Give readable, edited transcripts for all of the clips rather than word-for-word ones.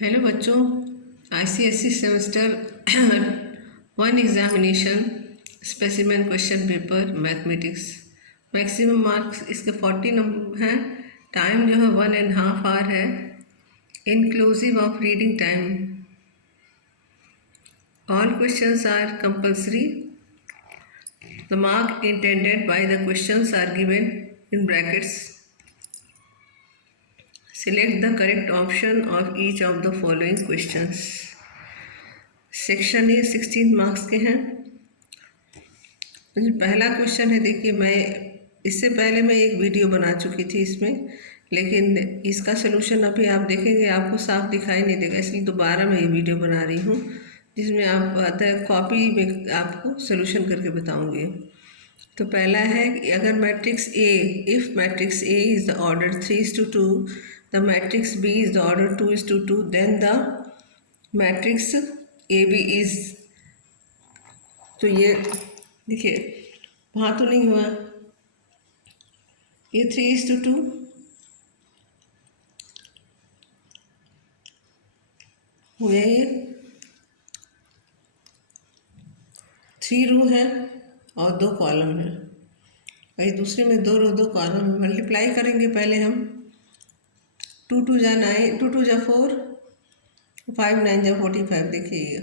Hello बच्चों, ICSE semester 1 examination specimen question paper mathematics. Maximum marks इसके 40 number हैं। Time जो है 1.5 आवर है, inclusive of reading time. All questions are compulsory. The mark intended by the questions are given in brackets. Select the correct option of each of the following questions. Section ये 16 marks के हैं। पहला question है, देखिए मैं इससे पहले मैं एक वीडियो बना चुकी थी इसमें, लेकिन इसका सलूशन अभी आप देखेंगे आपको साफ दिखाई नहीं देगा, इसलिए दोबारा मैं ये वीडियो बना रही हूँ जिसमें आप आता है कॉपी में आपको सलूशन करके बताऊँगी। तो पहला है कि अगर matrix A, if matrix A is the order 3:2, the matrix B is the order 2:2, then the matrix AB is, तो ये देखिए वहाँ तो नहीं हुआ, ये 3:2 हुआ, ये 3 रो है और 2 कॉलम है, वही दूसरे में 2 रो 2 कॉलम। मल्टीप्लाई करेंगे पहले हम, 2 2 जा 9, 2 2 जा 4, 5 9 जा 45, देखिए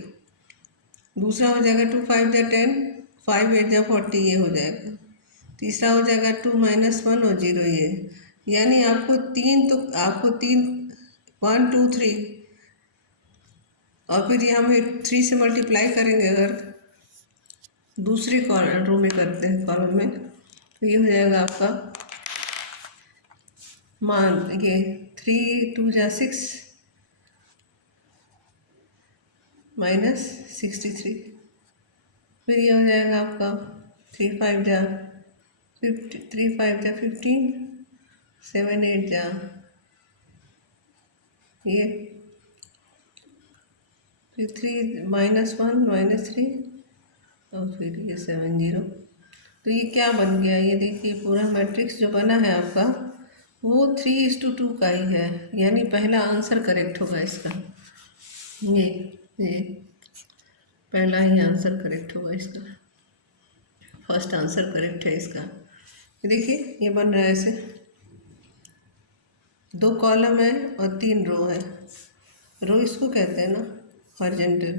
दूसरा हो जाएगा 2 5 जा 10, 5 8 जा 40, ये हो जाएगा। तीसरा हो जाएगा 2 -1 और 0, ये यानी आपको 3, तो आपको 3 1 2 3 और फिर यहाँ में 3 से मल्टीप्लाई करेंगे अगर दूसरे रो में करते हैं कॉलम में, तो ये हो जाएगा आपका मान, ये 3 2 जा 6 -63, फिर ये हो जाएगा आपका 3 5 जा 15, 7 8 जा ये, फिर 3 -1 -3 और फिर ये 7 0। तो ये क्या बन गया, ये देखिए पूरा मैट्रिक्स जो बना है आपका वो 3:2 का ही है, यानी पहला आंसर करेक्ट होगा इसका। ये पहला ही आंसर करेक्ट होगा इसका, फर्स्ट आंसर करेक्ट है इसका। ये देखिए ये बन रहा है ऐसे, 2 कॉलम है और 3 रो है। रो इसको कहते हैं ना हॉरिजॉन्टल,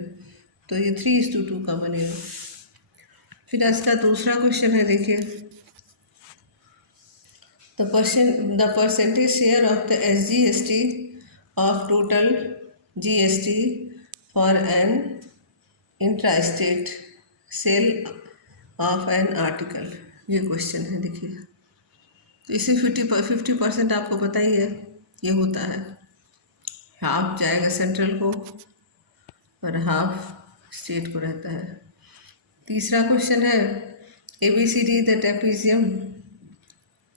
तो ये 3:2 का बनेगा। फिर इसका दूसरा क्वेश्चन है, देखिए the percentage share of the SGST of total GST for an intra-state sale of an article, ये क्वेश्चन है। देखिए तो इसे 50% आपको पता ही है, ये होता है हाफ जाएगा सेंट्रल को और हाफ स्टेट को रहता है। तीसरा क्वेश्चन है ABCD द ट्रेपेजियम,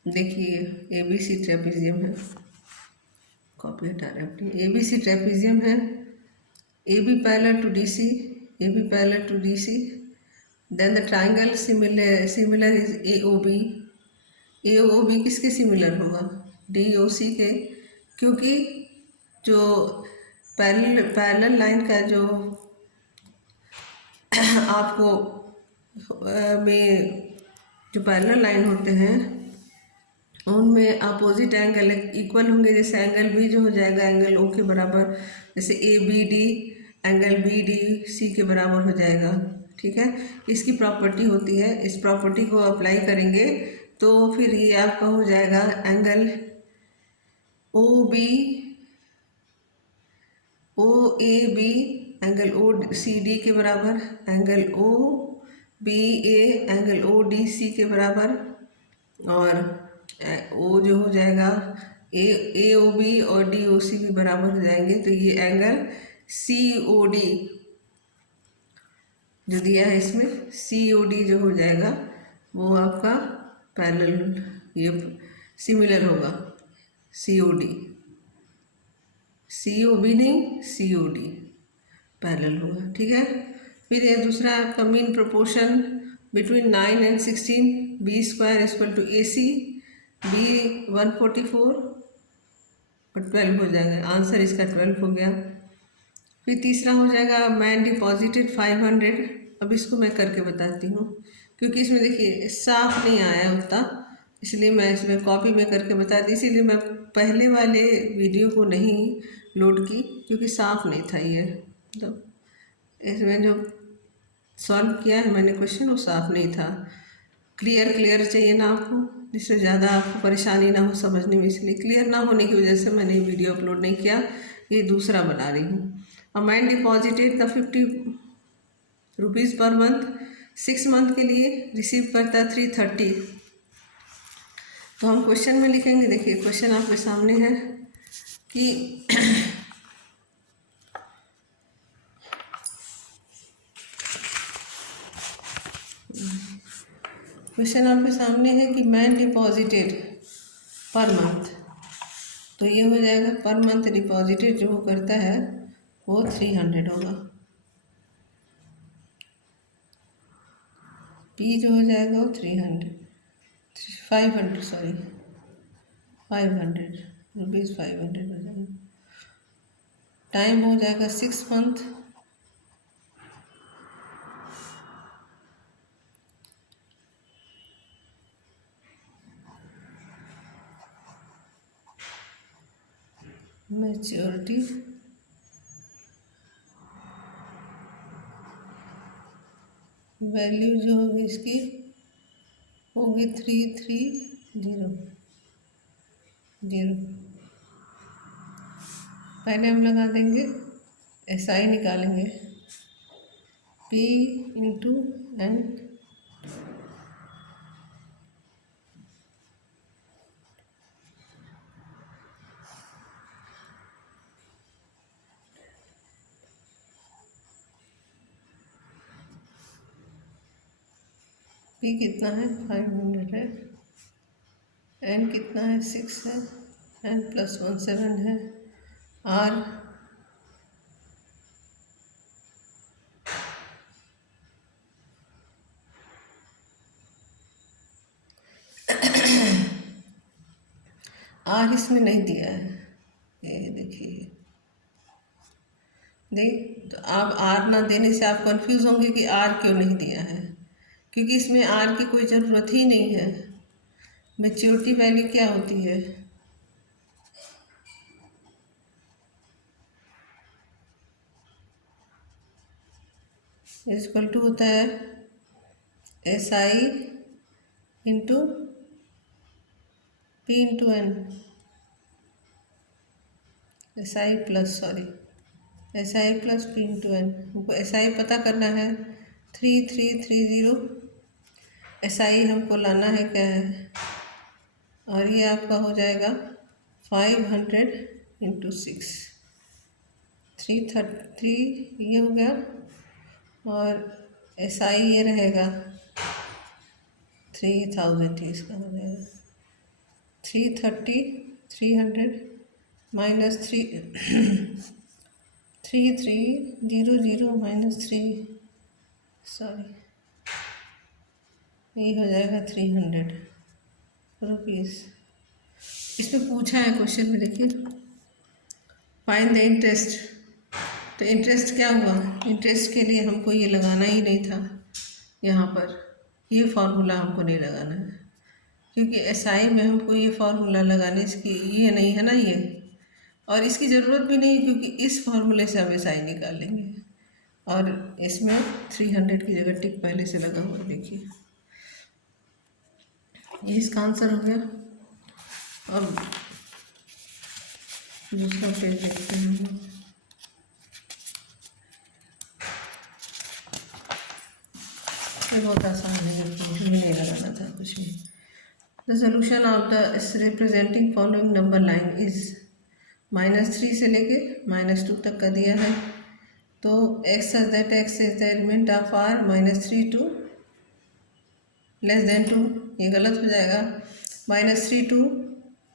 देखिए ABC ट्रेपेजियम है, कॉपी हटा रहे हैं अपनी। ABC ट्रेपेजियम है, AB parallel to DC, AB parallel to DC, then the triangle similar is AOB। AOB किसके सिमिलर होगा, DOC के, क्योंकि जो पैरेलल लाइन का जो आपको में जो पैरेलल लाइन होते हैं उनमें अपोजिट एंगल इक्वल होंगे, जैसे एंगल बी जो हो जाएगा एंगल ओ के बराबर, जैसे ABD एंगल BDC के बराबर हो जाएगा। ठीक है, इसकी प्रॉपर्टी होती है, इस प्रॉपर्टी को अप्लाई करेंगे तो फिर ये आपका हो जाएगा एंगल OAB एंगल OCD के बराबर, एंगल OBA एंगल ODC के बराबर, और ओ जो हो जाएगा AOB और DOC भी बराबर हो जाएंगे। तो ये एंगल COD जो दिया है इसमें, COD जो हो जाएगा वो आपका पैरेलल, ये सिमिलर होगा COD, COB नहीं COD पैरेलल होगा। ठीक है, फिर ये दूसरा आपका mean proportion between 9 and 16, B² = AC, B 144 और 12 हो जाएगा, आंसर इसका 12 हो गया। फिर तीसरा हो जाएगा मैन डिपॉजिटेड 500। अब इसको मैं करके बताती हूँ, क्योंकि इसमें देखिए साफ नहीं आया उतना, इसलिए मैं इसमें कॉपी में करके बताती, इसीलिए मैं पहले वाले वीडियो को नहीं लोड की, क्योंकि साफ नहीं था ये। मतलब इसमें जो सॉल्व किया है मैंने क्वेश्चन वो साफ नहीं था। क्लियर क्लियर चाहिए ना आपको, जिससे ज़्यादा आपको परेशानी ना हो समझने में, इसलिए क्लियर ना होने की वजह से मैंने वीडियो अपलोड नहीं किया, ये दूसरा बना रही हूँ। Amount deposited the 50 rupees per month, 6 month के लिए रिसीव करता है 330। तो हम क्वेश्चन में लिखेंगे, देखिए क्वेश्चन आपके सामने है कि क्वेश्चन आपके सामने है कि मैन डिपॉजिटेड पर मंथ, तो ये हो जाएगा पर मंथ डिपॉजिटेड जो वो करता है वो 300 होगा। पी जो हो जाएगा वो 500 सॉरी 500 रुपीज़ 500 हो जाएगा। टाइम हो जाएगा 6 मंथ। मैच्योरिटी वैल्यू जो होगी इसकी होगी 3300। पहले हम लगा देंगे SI निकालेंगे, P इंटू एन, P कितना है 500 है, N कितना है 6 है, N प्लस 1 7 है, R R इसमें नहीं दिया है, ये देखिए। देख तो आप R ना देने से आप कंफ्यूज होंगे कि R क्यों नहीं दिया है, क्योंकि इसमें R की कोई ज़रूरत ही नहीं है। मैच्योरिटी वैल्यू क्या होती है, इक्वल टू होता है SI into P into N, SI plus SI plus P into N। हमको SI पता करना है 3330, SI हमको लाना है क्या है, और ये आपका हो जाएगा 500 इंटू 6, 333 ये हो गया, और SI ये रहेगा 3000 ही इसका हो जाएगा 300 माइनस 3300 माइनस 3 सॉरी ये हो जाएगा 300 रुपीज़। इसमें पूछा है क्वेश्चन में, देखिए फाइंड द इंटरेस्ट। तो इंटरेस्ट क्या हुआ, इंटरेस्ट के लिए हमको ये लगाना ही नहीं था, यहाँ पर ये फार्मूला हमको नहीं लगाना है, क्योंकि SI में हमको ये फार्मूला लगाने की ये नहीं है ना ये, और इसकी ज़रूरत भी नहीं, क्योंकि इस फार्मूले से हम SI निकालेंगे। और इसमें 300 की जगह टिक पहले से लगा हुआ, देखिए ये इसका आंसर हो गया। अब दूसरा पेज देखते हैं हम, ये बहुत आसान है, मुझे भी नहीं लगाना था कुछ भी। The solution of the representing following number line is -3 से लेके -2 तक का दिया है। तो x such that x is the element of R -3 to <2, ये गलत हो जाएगा, -3 to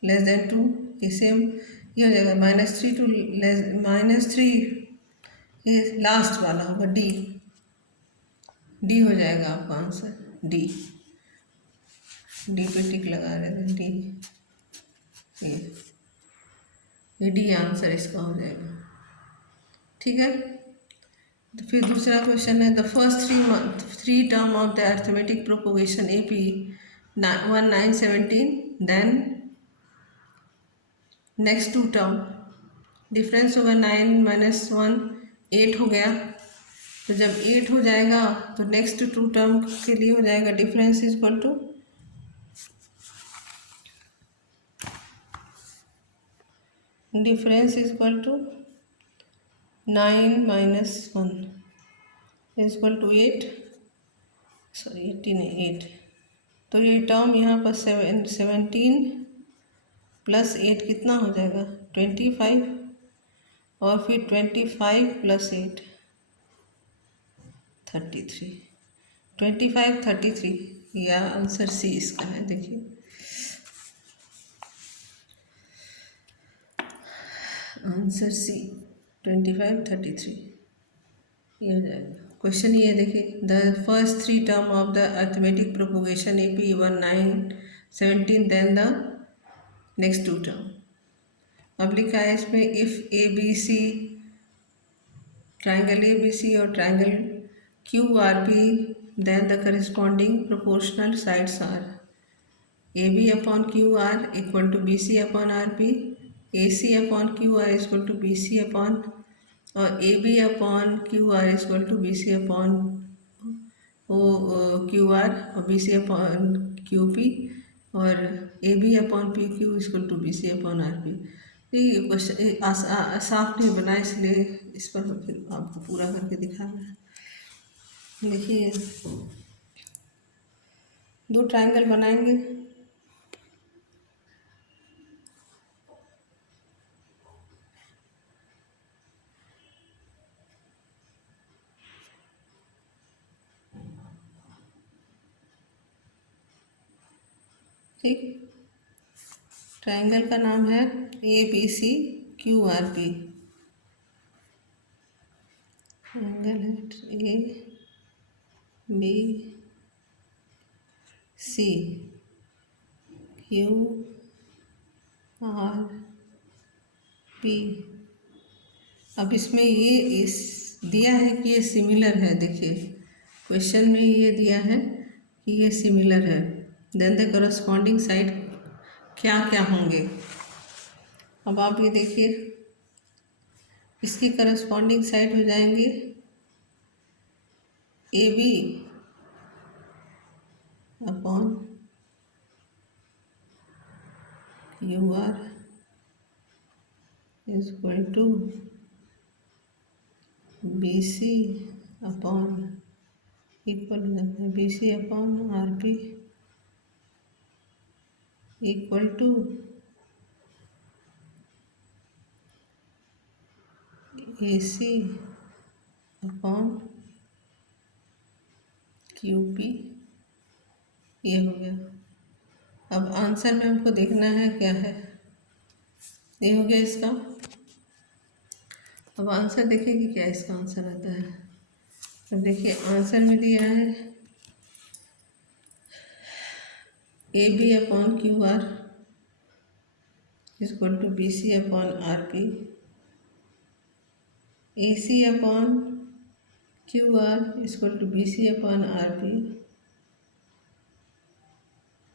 <2 ये सेम ये हो जाएगा, -3 to -3 ये लास्ट वाला होगा डी हो जाएगा आपका आंसर, डी पे टिक लगा रहे थे, डी ये डी आंसर इसका हो जाएगा। ठीक है। तो फिर दूसरा क्वेश्चन है, the first three term of the arithmetic propagation A P 1 9 17, then next two term difference होगा 9 माइनस 1 8 हो गया। तो जब 8 हो जाएगा तो नेक्स्ट टू टर्म के लिए हो जाएगा difference is equal to difference is equal to 9 माइनस 1 इज इक्वल टू 8, सॉरी 18 है 8। तो ये टर्म यहाँ पर 17 प्लस 8 कितना हो जाएगा 25, और फिर 25 प्लस 8 33, 25 33, या आंसर सी इसका है। देखिए आंसर सी 25 33 ये हो जाएगा। क्वेश्चन ये देखिए, the first three term of the arithmetic propagation A P 1 9 17, then the next two term. अब लिखा है इसमें, if A B C triangle A B C और triangle Q R P, then the corresponding proportional sides are A B upon Q R equal to B C upon R P, A C upon Q R equal to B C upon, और A B upon Q R equal to B C upon O Q R, और B C upon Q P, और A B upon P Q equal to B C upon R P. ये question साफ नहीं बना, इसलिए इस पर फिर आपको पूरा करके दिखाना है। देखिए दो ट्रायंगल बनाएंगे, ठीक। ट्रायंगल का नाम है A B C Q R P. Triangle है A B C Q R P. अब इसमें ये इस दिया है कि ये सिमिलर है। देखिए क्वेश्चन में ये दिया है कि ये सिमिलर है, देन द करस्पॉन्डिंग साइड क्या क्या होंगे। अब आप ये देखिए, इसकी करस्पॉन्डिंग साइड हो जाएंगे A B upon Q R is equal to B C upon equal हो जाता है B C upon R P equal to A C upon Q P. ये हो गया। अब आंसर में हमको देखना है क्या है। ये हो गया इसका। अब आंसर देखिए कि क्या इसका आंसर आता है। अब देखिए आंसर में दिया है A B upon Q R equal to B C upon R P, A C upon Q R equal to B C upon R P,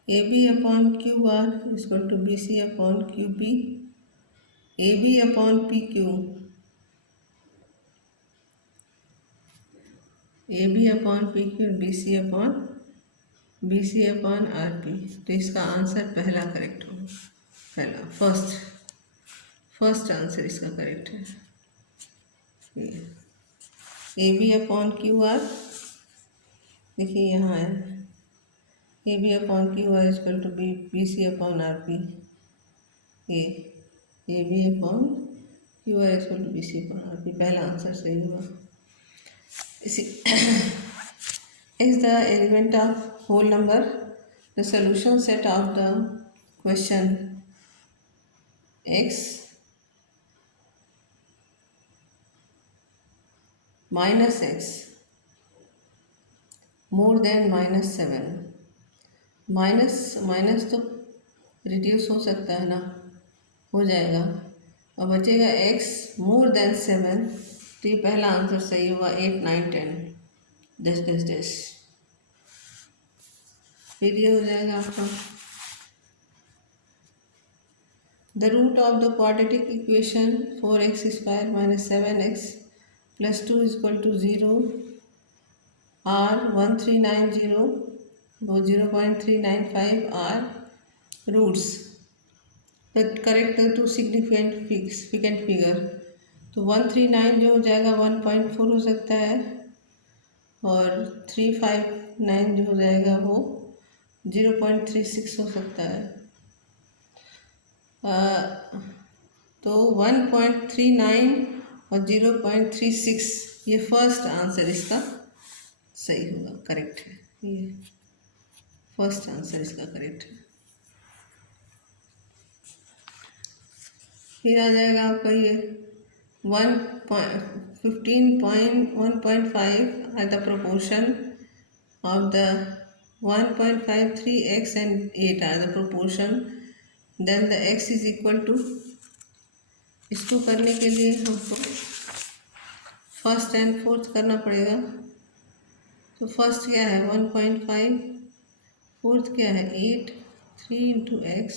A B upon Q R equal to B C upon Q P, A B upon P Q, A B upon P Q, B C upon R P. तो इसका answer पहला correct होगा, पहला first answer इसका correct है। A B upon Q R, देखिए यहाँ है A B upon Q R equal to B C upon R P, A B upon Q R equal to B C upon R P, पहला answer सही हुआ। इसी is the element of whole number, the solution set of the question x minus x more than minus 7, minus तो reduce हो सकता है ना, हो जाएगा। अब बचेगा x मोर देन 7 तो ये पहला आंसर सही होगा 8, 9, 10 दिस। फिर ये हो जाएगा आपका the root of the quadratic equation 4x² - 7x + 2 = 0 are 1390 वो 0.395 are roots the correct to significant figure. तो 139 जो हो जाएगा 1.4 हो सकता है और 359 जो हो जाएगा वो 0.36 हो सकता है। तो 1.39 और 0.36 ये फर्स्ट आंसर इसका सही होगा, करेक्ट है। ये फर्स्ट आंसर इसका करेक्ट है। फिर आ जाएगा आपका ये 15.1.5 at the proportion of the 1.53x and 8 are the proportion, then the x is equal to, इसको करने के लिए हमको फर्स्ट एंड फोर्थ करना पड़ेगा। तो फर्स्ट क्या है 1.5, फोर्थ क्या है 8, 3 × x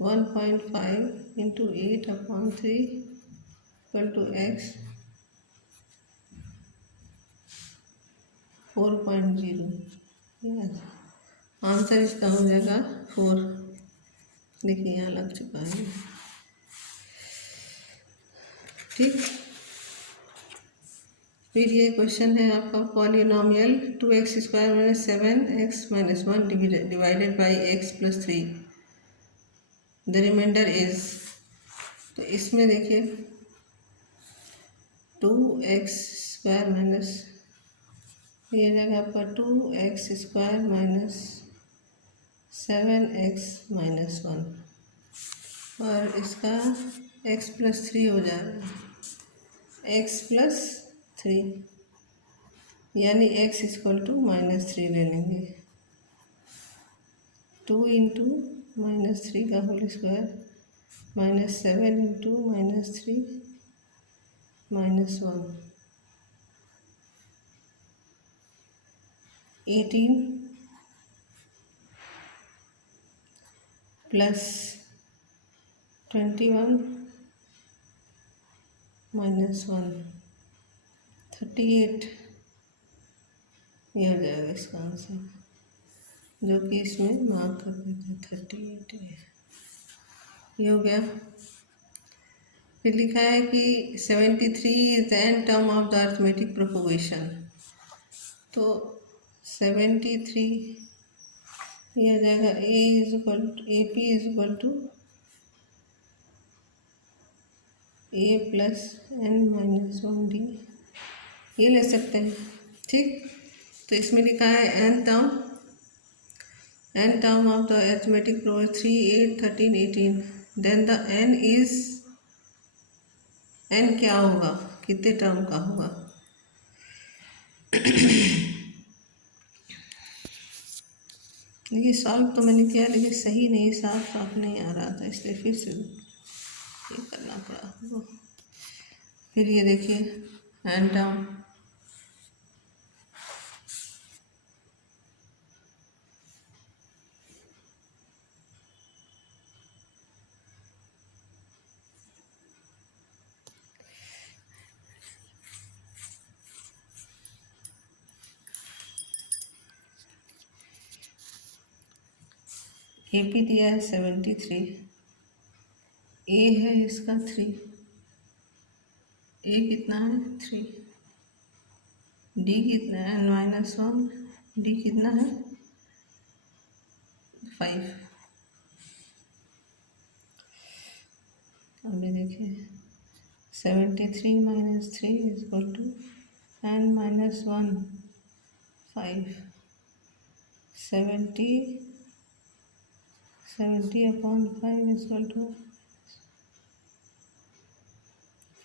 1.5 × 8/3 = x 4.0। आंसर इसका हो जाएगा 4। देखिए यहाँ लग चुका है, ठीक। फिर ये क्वेश्चन है आपका polynomial 2x² - 7x - 1 divided by x + 3 the remainder is. तो इसमें देखिए 2x² ये जाएगा आपका 2x² - 7x - 1 और इसका x + 3 हो जाएगा x + 3 यानी x = -3 ले लेंगे। 2 × -3 का होल स्क्वायर -7 × -3 -1 18 + 21 - 1 38 ये हो जाएगा इसका आंसर, जो कि इसमें मार्क कर देते हैं 38 ये हो गया। फिर लिखा है कि 73 is the n term of the arithmetic propagation. तो 73 यह आ जाएगा AP = A + n-1D ये ले सकते हैं, ठीक। तो इसमें लिखा है n term of the arithmetic propagation 3, 8, 13, 18 then the n क्या होगा, कितने टर्म का होगा। देखिए सॉल्व तो मैंने किया लेकिन सही नहीं, साफ नहीं आ रहा था, इसलिए फिर से ये करना पड़ा। फिर ये देखिए n टर्म AP दिया है 73, A है इसका 3, A कितना है 3, D कितना है n-1, D कितना है 5। अभी देखिए 73 - 3 = n-1 5 70 70/5 =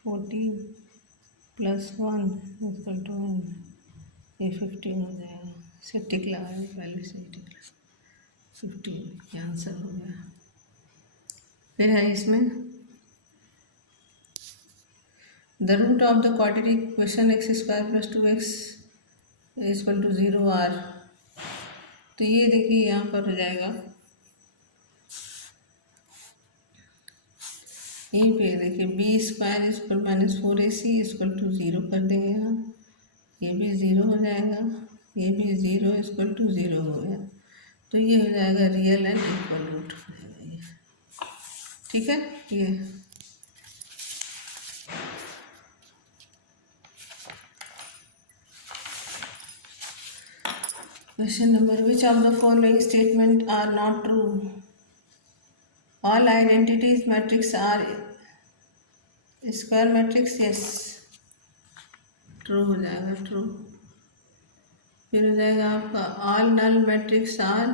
14 + 1 = n। ये 15 हो जाएगा। इसे टिक लगाए पहले से ही टिक लगा 15 ये आंसर हो गया। फिर है इसमें the root of the quadratic equation x square plus 2x equal to 0 are. तो ये देखिए यहाँ पर हो जाएगा, यहीं पे देखिए b square equal minus 4ac equal to 0 कर देंगे हम, ये भी 0 हो जाएगा, ये भी 0 इक्वल टू 0 हो गया। तो ये हो जाएगा रियल एंड इक्वल रूट हो जाएगा ये। ठीक है, ये question number, which of the following statement are not true? All identities matrix are square matrix, yes true हो जाएगा, ट्रू। फिर हो जाएगा आपका all null matrix are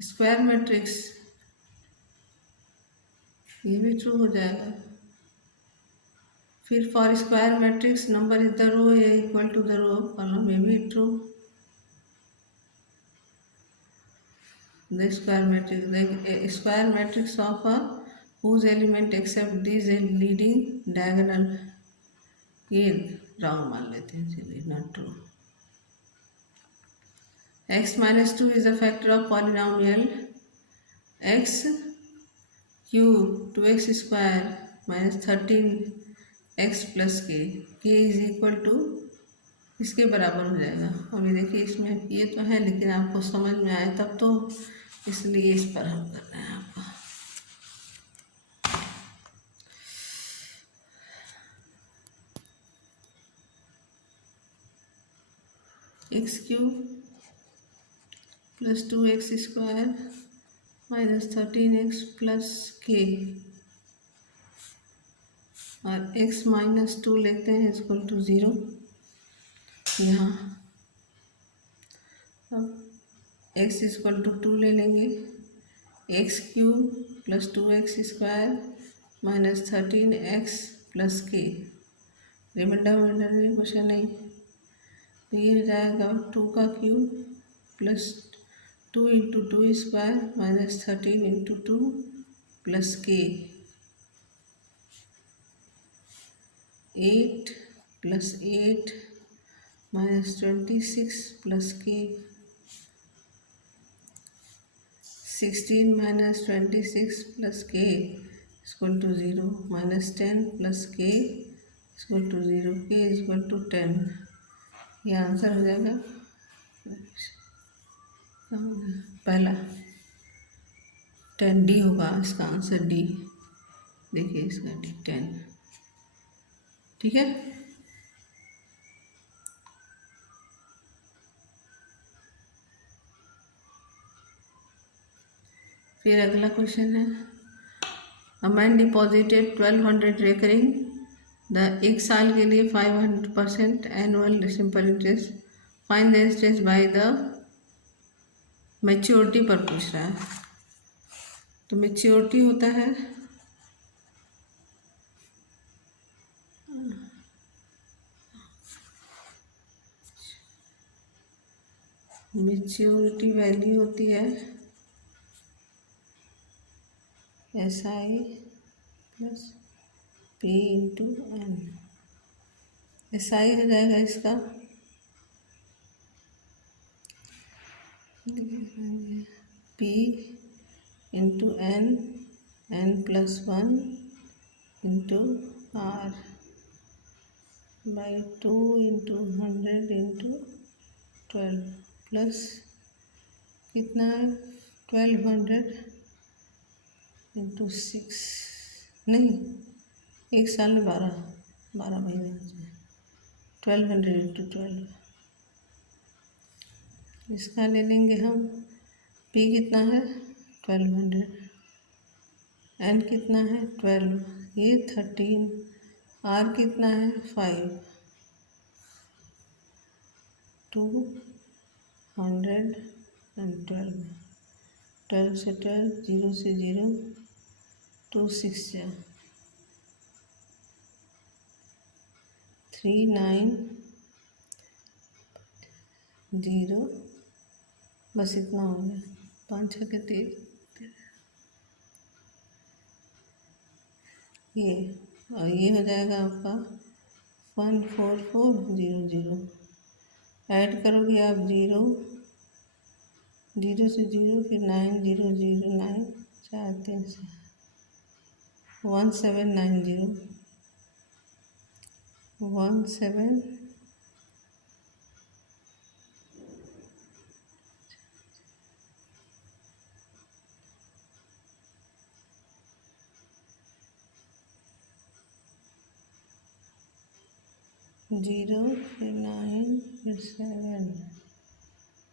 square matrix, ये भी ट्रू हो जाएगा। फिर for square matrix number is the row a equal to the row column, ये भी true. The square matrix, the square matrix of a whose element except these a leading diagonal, ये wrong मान लेते हैं, चलिए not true. x minus 2 is a factor of polynomial x cube 2x square minus 13x plus के is equal to इसके बराबर हो जाएगा। अभी देखिए इसमें ये तो है लेकिन आपको समझ में आए तब तो, इसलिए इस पर हम कर रहे हैं आपको। X cube plus 2x square minus 13x plus के, और x माइनस 2 लेते हैं इक्वल टू 0 यहाँ। अब x इक्वल टू 2 ले लेंगे, x cube plus 2x square minus 13x plus के, रिमाइंडर में क्वेश्चन नहीं, तो ये हो जाएगा 2 का cube plus 2 into 2 square minus 13 into 2 plus के, 8 प्लस 8 माइनस 26 प्लस के, 16 माइनस 26 प्लस के इक्वल टू 0, माइनस 10 प्लस के इक्वल टू 0, के इक्वल टू 10। ये आंसर हो जाएगा पहला 10 डी होगा इसका आंसर, डी। देखिए इसका डी 10, ठीक है। फिर अगला क्वेश्चन है, a man deposited 1200 recurring the एक साल के लिए 500% annual simple interest, find the interest by the maturity पर पूछ रहा है। तो मैच्योरिटी होता है मैच्योरिटी वैल्यू होती है SI plus P into N। SI हो जाएगा इसका P into N plus 1 into R by 2 into 100 into 12 plus कितना है 1200 इंटू 6, नहीं एक साल में 12 महीने 1200 इंटू 12, इसका ले लेंगे हम। P कितना है 1200, N कितना है 12, ये 13, R कितना है 5, 212, 12 से 12, 0 से 0, 2 6 जा 3 9 0, बस इतना हो गया, 5 6 के 13, ये और ये हो जाएगा आपका 14400। ऐड करोगे आप 0 से 0 फिर 9009 4 3 से 1790 17 0 फिर 9 फिर 7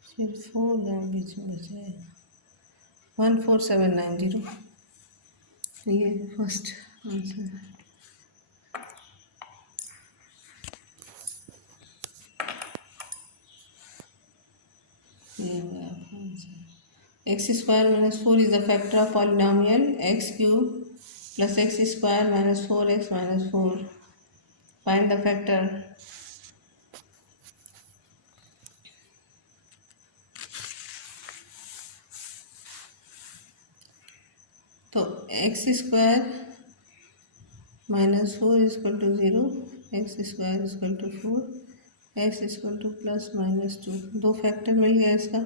फिर 4 यहाँ बीच में बचे 14790। ये फर्स्ट आंसर। ये हुआ आपका answer. X square minus 4 is the factor of polynomial X cube plus X square minus 4x minus 4। Find the factor. तो X square minus 4 equal to 0, X square equal to 4, X equal to plus minus 2। दो factor मिल गया, इसका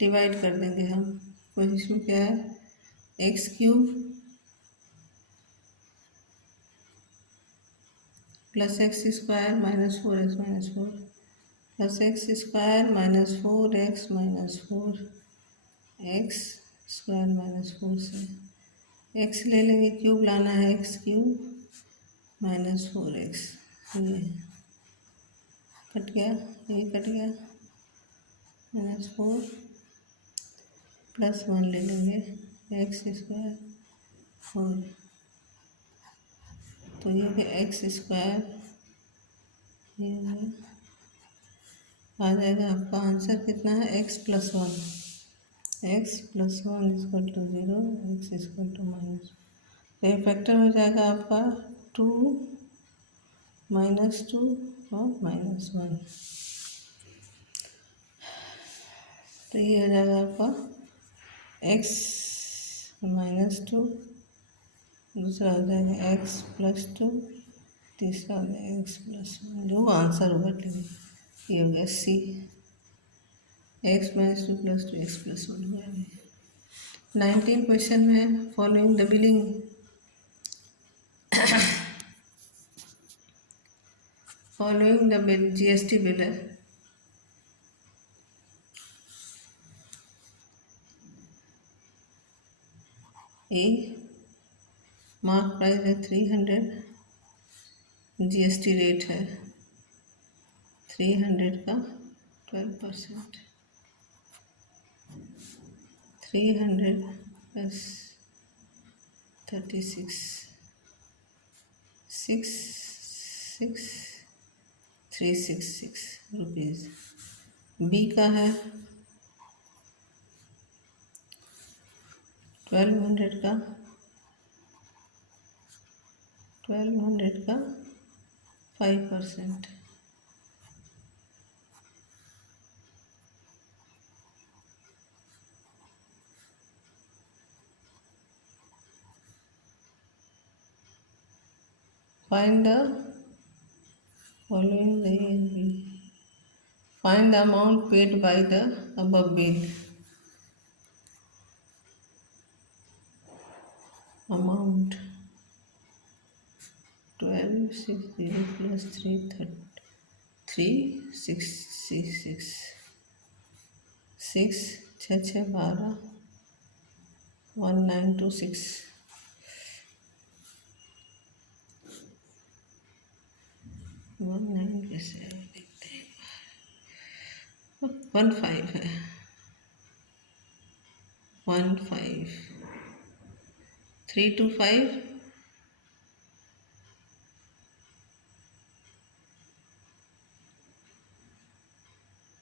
divide कर देंगे हम। तो इसमें क्या है, x cube plus X square minus 4x minus 4 plus X square minus 4x minus 4 x square minus 4 से एक्स ले लेंगे, क्यूब लाना है, एक्स क्यूब माइनस 4x। ये कट गया, ये कट गया, माइनस 4 प्लस 1 ले लेंगे, एक्स स्क्वायर 4। तो ये हो गया एक्स स्क्वायर, ये हो गया। आ जाएगा आपका आंसर कितना है, x plus 1 equal to 0, x equal to minus. तो ये फैक्टर हो जाएगा आपका 2 माइनस 2 और माइनस 1। तो ये हो जाएगा आपका एक्स माइनस 2, दूसरा हो जाएगा एक्स प्लस 2, तीसरा हो जाएगा एक्स प्लस 1। जो आंसर होगा ठीक। ये हो गया C, X minus 2 plus 2 X plus 1 हो जाएगा। 19 क्वेश्चन में following the billing following the bill GST bill है। ए मार्क प्राइस है 300, GST रेट है 300 का 12%, 300 प्लस 36 366 रुपीज़। बी का है 1200 का 5%। Find the following the Find the amount paid by the above bill. Amount 1260 plus 366 6 6 6 12 1926 19 कैसे देखते हैं, 15 है, 15 325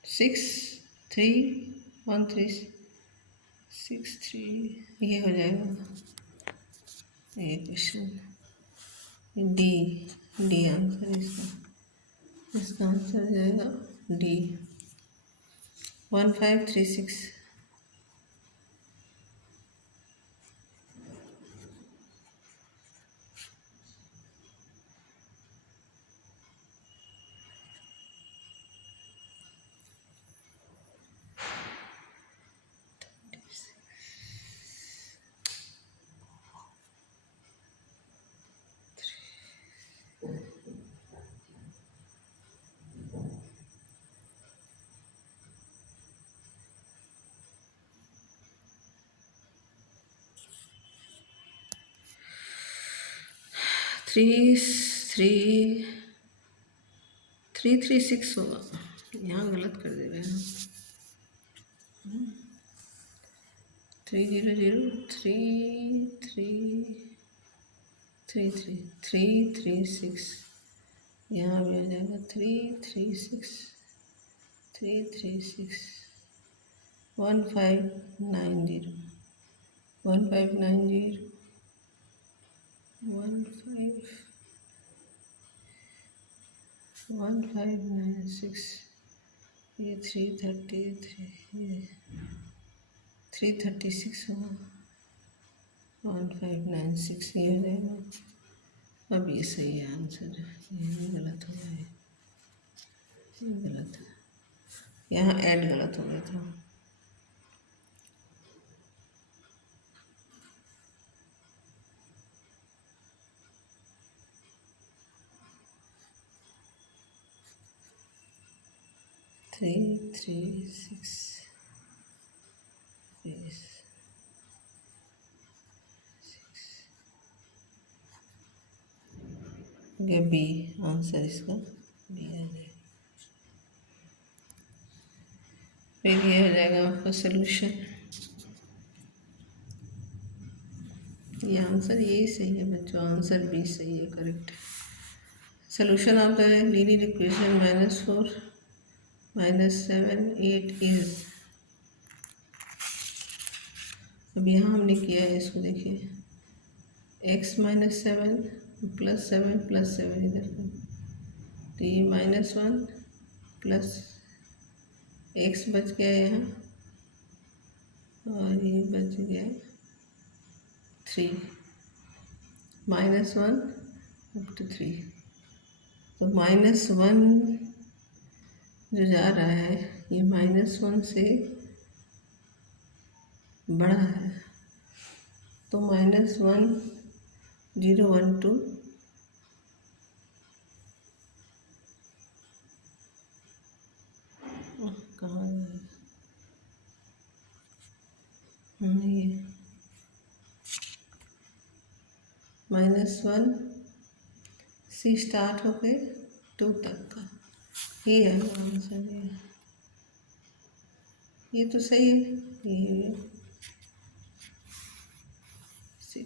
63136 ये हो जाएगा। ये क्वेश्चन डी आंसर इसका आंसर हो जाएगा डी 1536। 336 होगा। यहाँ गलत कर दे रहे हैं। 336 यहाँ भी आ जाएगा 336 1590 1596 ये 336 होगा 1596 ये हो जाएगा। अब ये सही है आंसर, ये गलत हो गया है, ये गलत है, यहाँ ऐड गलत हो गया था। थ्री सिक्स ये बी आंसर इसका बी आ जाएगा। फिर ये हो जाएगा आपका सोल्यूशन। ये आंसर यही सही है बच्चों, आंसर बी सही है, correct. Solution of the linear equation -4 -7 8 is. अब यहाँ हमने किया है, इसको देखिए, x -7 +7 इधर का, तो ये -1 प्लस x बच गया यहाँ, और ये बच गया 3 -1 up to 3। तो -1 जो जा रहा है ये -1 से बड़ा है, तो -1 0 1 2 कहाँ है ये -1 से स्टार्ट होके 2 तक का, ये है आंसर। ये तो सही है, ये